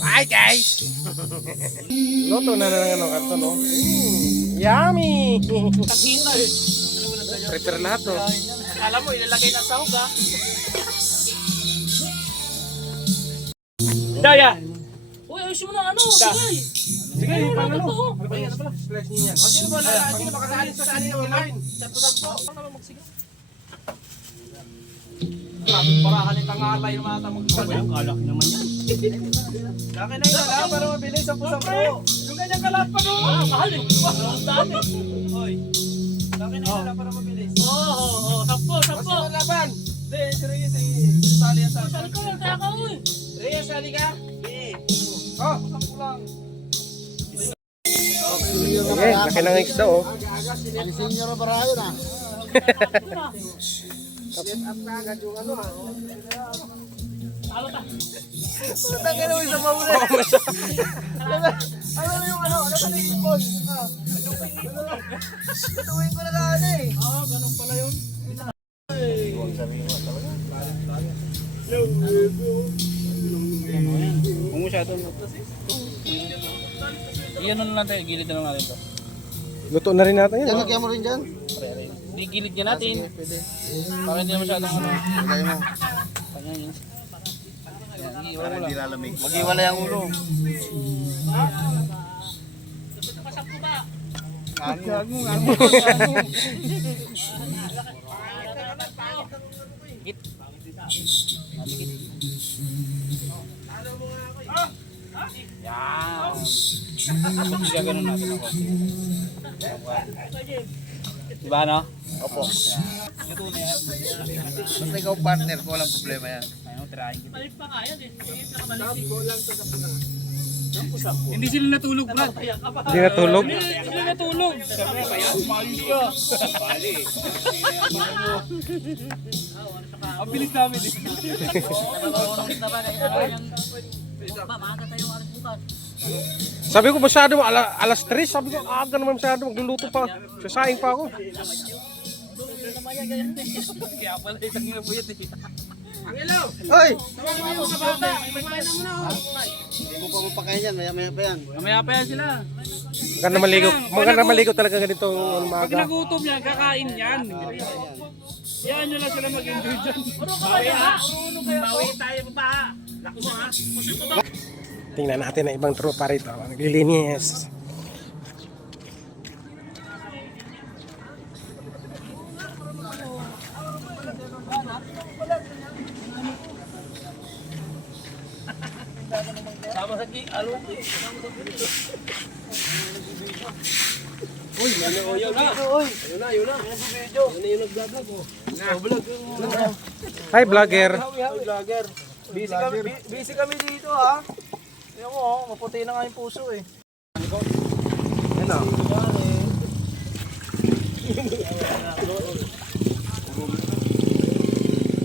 Hi guys! Luto na ng ano, karton, no? Yummy! Takita eh. Prepare lahat, no? Alam mo, ilalagay ng sahog ha. Daya! Uy, ayusin mo na ano. Sige. Sige, Ano paano? na to? Ano ba yan? Ano pala? Slice niya. O, sino ba? Sino ba kasali sa sali ng line? Sampo-sampo. Ano naman magsigaw? Grabe, parahan ni Tangalay yung mga tamag-sabi. Ang kalaki naman yan. Laki na yun, ha? Para mabilis ang pusampo. Yung ganyan kalat pa no? Ah, mahal eh. Ang dami. Hoy. Laki na yun, ha? Para mabilis. Oo, sampo. O, sino ang laban? Hindi, si Reyes ay sali ang Sali ko lang, kaya ka uy. Reyes, sali ka? Oh, sampo lang. Okay, laki ng isda, oh. Ang senior ba rayo na? Set up ka agad yung ano, ha? Talo ta. Tangin mo isa pa muna. Ano yung ano? Ano ka na ipon? Tutuwin ko na daan eh. Ah, ganun pala yun. Kung masyado iyan na lang natin, gilid na lang natin to. Luto na rin natin yan. Yan, lagyan mo rin dyan. Hindi gilid niya natin. Para hindi na masyadong ano. Lagay mo. Kanya yun. Para hindi lalamig. Mag-iwalay ang ulo. Yan. Hindi ka ganun natin ako. Diba no? Opo. Basta ikaw partner ko, walang problema yan. Ayun, tirahin kita. Balik pa nga yan eh. Hindi sila natulog, Brad. Hindi natulog. Hindi sila natulog. Sabi ba yan? Malis ka. Ang bilis namin eh. Sabi ko masyado, alas 3. Sabi ko, aga naman masyado. Magluluto pa. Sasaing pa ako. Kaya pala itang inabuyat eh. Ay! Hindi mo pa mapakain yan, maya-maya pa yan. Mamaya pa yan sila. Maganda maligo talaga ganito Pag umaga. nagutom yan, kakain yan. Yan nyo lang sila mag-enjoy dyan. Bawi ha? Bawi tayo pa. Lako mo ha? Tingnan natin ang ibang tropa rito. Naglilinis. Sama sa along eh. Uy, yun na. Yun na. Yun yung nag-vlog oh. Hi, vlogger. Vlogger. Busy kami dito ha. Tingnan mo, maputi na nga yung puso eh. Ano?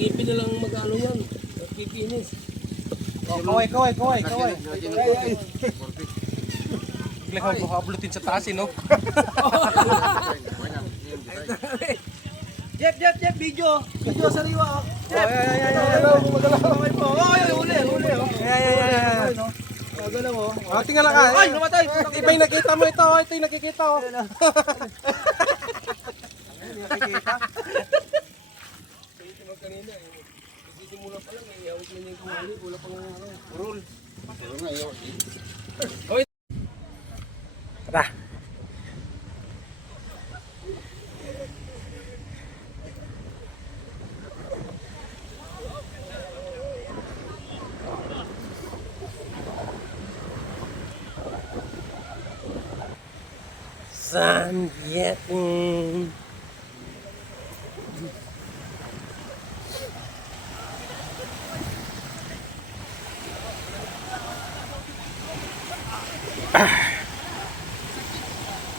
Ipin na lang mag-ano yan. Pipinis. Kaway. Bigla kang buhablutin sa taas, no? Jeff, video. Video sariwa. Jeff! Magalaw mo. Tingnan lang ka. Ay, namatay. Iba yung nakita mo ito. Ito yung nakikita oh. Nakikita. Tara. Sun getting.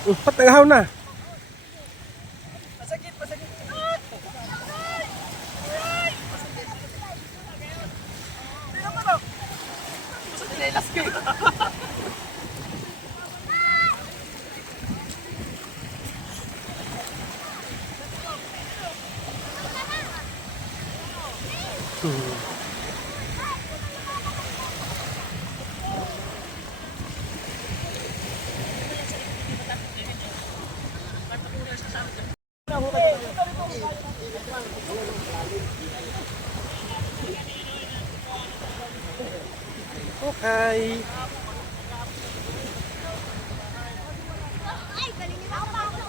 Patagaw na. Pasakit. Okay. Ay, galing nila ako pa ako.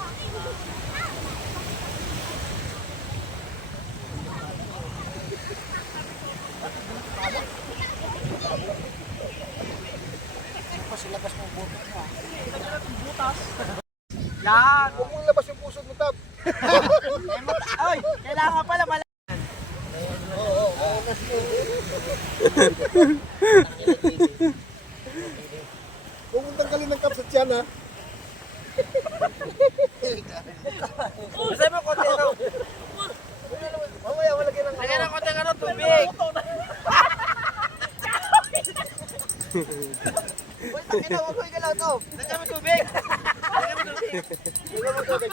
Yan! Huwag mong labas yung puso mo, Tab. Ay, kailangan pala pala. Pumuntang ka ng cup sa tiyan, ha? Kasi mo konti ano? Mamaya, malagyan ng lagyan ng konti ano, tubig. Uy, takina, huwag ko lang to. Lagyan mo tubig. Lagyan mo tubig. Lagyan mo tubig.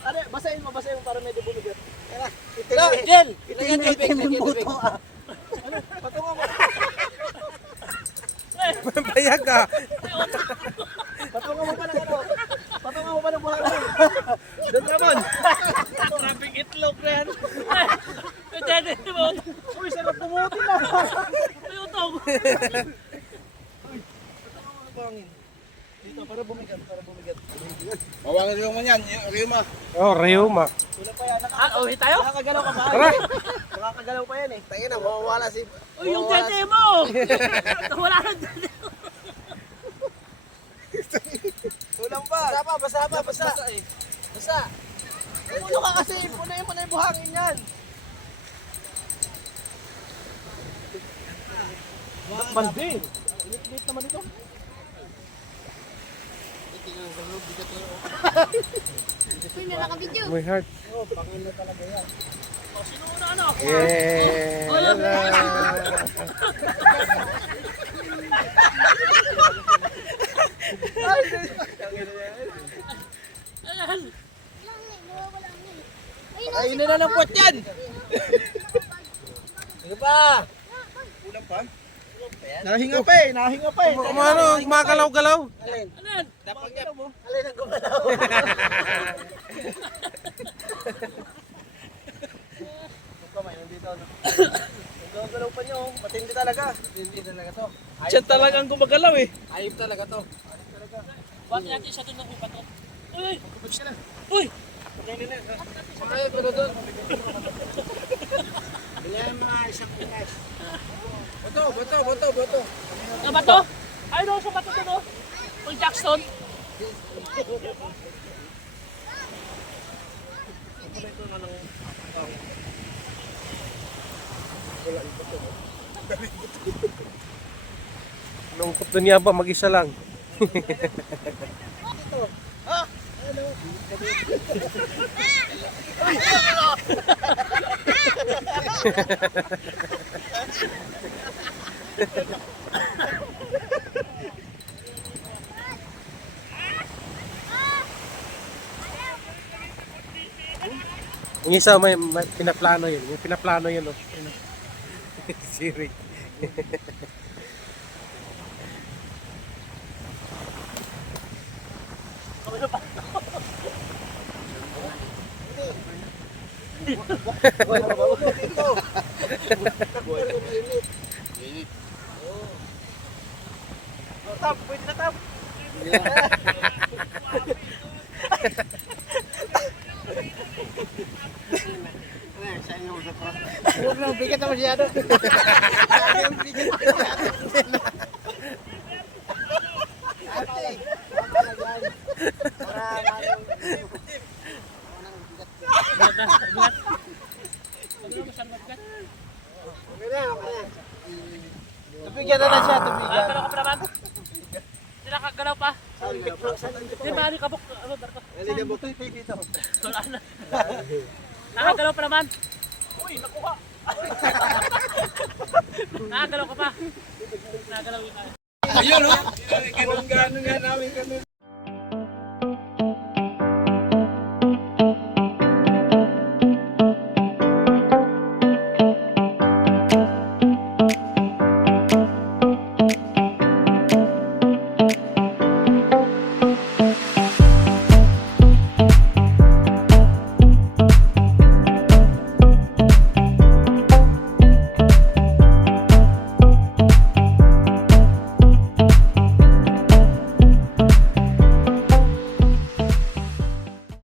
Ano, basahin mo para medyo bumigat. Jel! Lagyan tubig, lagyan tubig. Patungo mo. Bayag ka. Patungo mo pa ng ano. Patungo mo pa ng buhangin. Doon naman. Traffic itlog na yan. Pwede mo. Uy, sarap pumuti na. May utog. Dito, para bumigat, para bumigat. Bawalan yung man yan, Rima. Oh, Reuma. Wala pa yan. Uwi tayo? Nakakagalaw ka pa. Tara. Nakakagalaw pa yan eh. Tingin na, mawawala si... Uy, yung tete mo! Wala na tete mo. Kulang pa. Basa pa. Basa. Puno ka kasi. Punayin mo na yung buhangin yan. Bandi. Init naman ito. Uy, may nakabidyo. My heart. Oh, pangin na talaga yan. Sino una ano? Yeah. Ayan. Ayun na lang po yan. Ano pa? Kulang pa? Nahinga pa eh. Kumano, gumagalaw-galaw. Alin? Ayan. Dapat yan mo. Alin ang gumalaw? Kamay, nandito. Ang galaw pa niyo. Matindi talaga. Matindi talaga to. Siya talagang gumagalaw eh. Ayop talaga to. Bakit natin siya doon ng upa to? Uy! Uy! Ayop pero doon. Bato. Ang bato? Ay, doon sa bato doon oh. Paul Jackson. Lungkot dunia ba, mag-isa lang. Yung isa may pinaplano yun. Yung pinaplano yun, oh. Siri. Tap, pwede na tap. Huwag na, bigat na masyado. Tubigyan na siya, tubigyan. Galaw ka pa naman. Hindi nakagalaw pa. Hindi maaari ka buk. Ano, Darko? Halika mo, dito. Wala na. Nakagalaw pa naman. Uy, nakuha. Nakagalaw ka pa. Nakagalaw ka. Ayun, oh. Ganun nga namin.